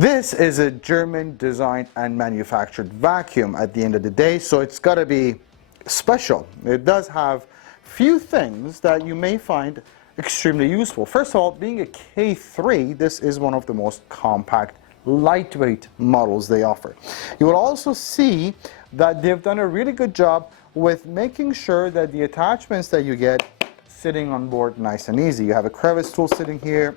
This is a German designed and manufactured vacuum at the end of the day, so it's got to be special. It does have few things that you may find extremely useful. First of all, being a K3, this is one of the most compact, lightweight models they offer. You will also see that they've done a really good job with making sure that the attachments that you get sitting on board nice and easy. You have a crevice tool sitting here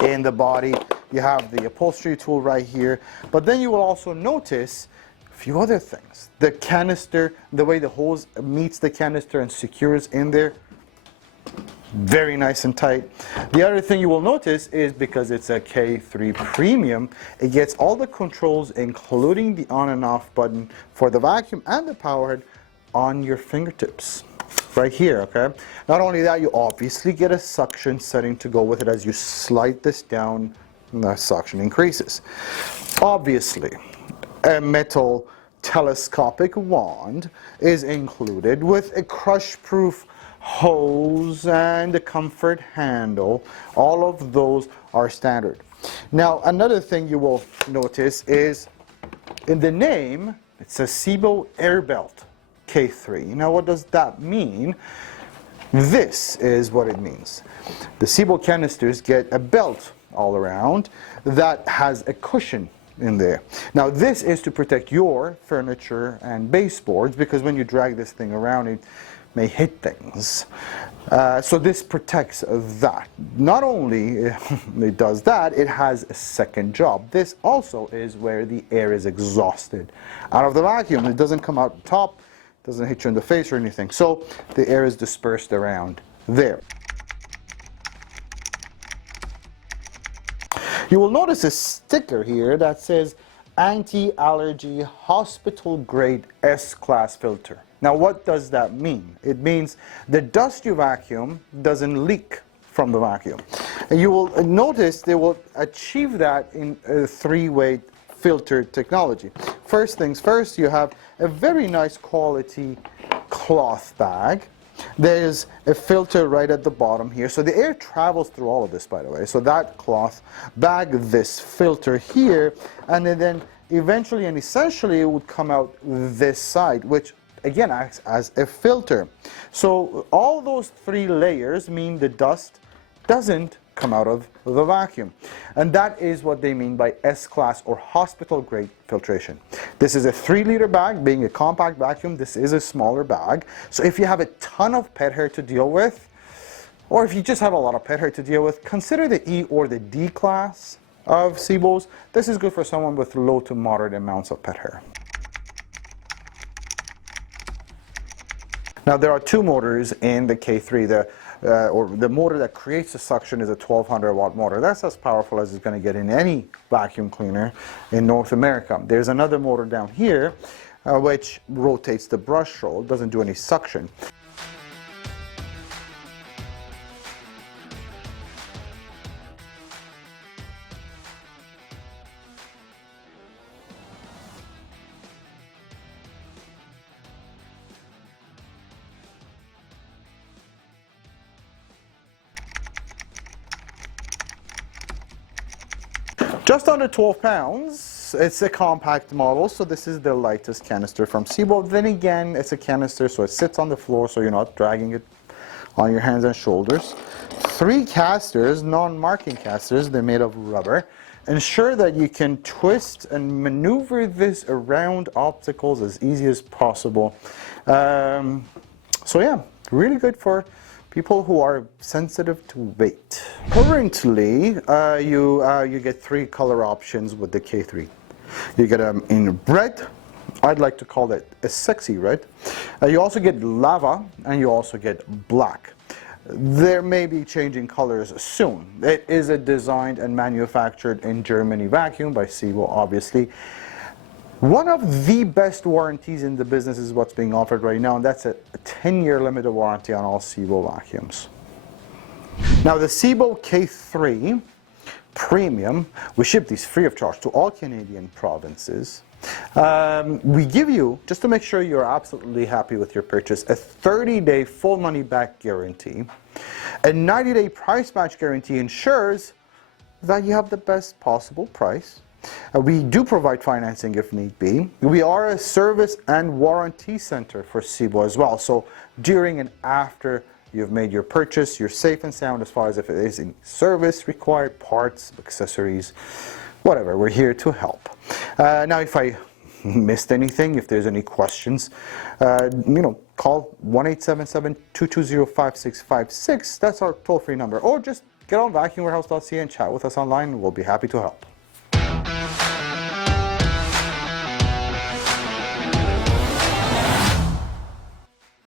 in the body. You have the upholstery tool right here, but then you will also notice a few other things. The canister, the way the hose meets the canister and secures in there, very nice and tight. The other thing you will notice is because it's a K3 Premium, it gets all the controls, including the on and off button for the vacuum and the power head, on your fingertips. Right here, okay? Not only that, you obviously get a suction setting to go with it. As you slide this down, the suction increases. Obviously, a metal telescopic wand is included with a crush-proof hose and a comfort handle. All of those are standard. Now, another thing you will notice is in the name, it says Sebo Air Belt K3. Now, what does that mean? This is what it means. The Sebo canisters get a belt all around that has a cushion in there. Now, this is to protect your furniture and baseboards, because when you drag this thing around, it may hit things. So this protects that. Not only it does that, it has a second job. This also is where the air is exhausted out of the vacuum. It doesn't come out the top, doesn't hit you in the face or anything. So the air is dispersed around there. You will notice a sticker here that says anti-allergy hospital grade S-class filter. Now, what does that mean? It means the dust you vacuum doesn't leak from the vacuum. And you will notice they will achieve that in a three-way filter technology. First things first, you have a very nice quality cloth bag. There's a filter right at the bottom here. So the air travels through all of this, by the way. So that cloth bag, this filter here, and then eventually and essentially it would come out this side, which again acts as a filter. So all those three layers mean the dust doesn't come out of the vacuum. And that is what they mean by S-class or hospital grade filtration. This is a 3-liter bag. Being a compact vacuum, this is a smaller bag. So if you have a ton of pet hair to deal with, or if you just have a lot of pet hair to deal with, consider the E or the D class of Sebos. This is good for someone with low to moderate amounts of pet hair. Now, there are two motors in the K3. The motor that creates the suction is a 1200 watt motor. That's as powerful as it's going to get in any vacuum cleaner in North America. There's another motor down here which rotates the brush roll, doesn't do any suction. Just under 12 pounds. It's a compact model, so this is the lightest canister from Sebo. Then again, it's a canister, so it sits on the floor, so you're not dragging it on your hands and shoulders. 3 casters, non-marking casters, they're made of rubber. Ensure that you can twist and maneuver this around obstacles as easy as possible. So yeah, really good for people who are sensitive to weight. Currently, you get 3 color options with the K3. You get them in red. I'd like to call it a sexy red. You also get lava, and you also get black. There may be changing colors soon. It is a designed and manufactured in Germany vacuum by Sebo, obviously. One of the best warranties in the business is what's being offered right now, and that's a 10-year limited warranty on all Sebo vacuums. Now, the Sebo K3 Premium, we ship these free of charge to all Canadian provinces. We give you, just to make sure you're absolutely happy with your purchase, a 30-day full money back guarantee. A 90-day price match guarantee ensures that you have the best possible price. We do provide financing if need be. We are a service and warranty center for Sebo as well. So during and after you've made your purchase, you're safe and sound as far as if it is any service required, parts, accessories, whatever. We're here to help. Now, if I missed anything, if there's any questions, call 1-877-220-5656. That's our toll-free number. Or just get on vacuumwarehouse.ca and chat with us online. We'll be happy to help.